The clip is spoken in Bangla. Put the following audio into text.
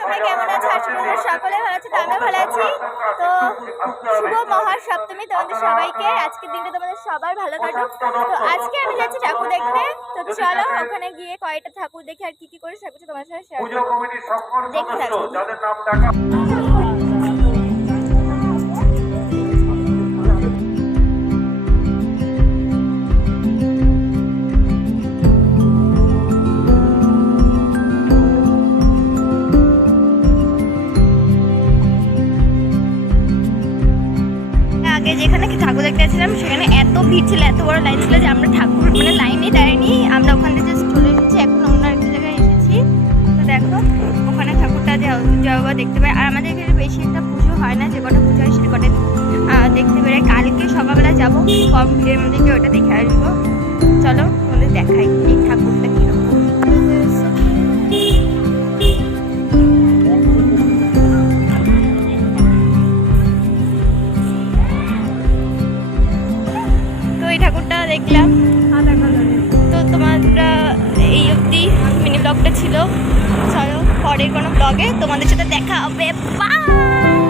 তোমরা কেমন আছো? আশা করি তোমরা সকলে ভালো আছো, তো আমিও ভালো আছি। তো শুভ মহাসপ্তমী তোমাদের সবাইকে, আজকের দিনটা তোমাদের সবার ভালো কাটুক। তো আজকে আমি যাচ্ছি ঠাকুর দেখতে, তো চলো ওখানে গিয়ে কয়েকটা ঠাকুর দেখে আর কি কি করে সবকিছু তোমার সাথে শেয়ার করব। দেখতে থাকো। আগে যেখানে ঠাকুর দেখতে এসেছিলাম সেখানে এত ভিড় ছিল, এত বড় লাইন ছিল যে আমরা ঠাকুর মানে লাইনে দাঁড়াইনি, আমরা ওখান থেকে জাস্ট চলে এসেছি। এখন অন্য একটা জায়গায় এসেছি, তো দেখো ওখানে ঠাকুরটা যাওয়া দেখতে পাই। আর আমাদের এখানে বেশি একটা পুজো হয় না, যে কটা পুজো হয় সেটা কটা দেখতে পেরে কালকে সকালবেলা যাবো, কম ভিড়ের মধ্যে গিয়ে ওটা দেখে আসবো। চলো তোমাদের দেখাই এই ঠাকুরটা কীরকম। ঠাকুরটা দেখলাম, তো তোমরা এই অবধি মিনি ব্লগটা ছিল। চলো পরের কোনো ব্লগে তোমাদের সাথে দেখা হবে, বাই।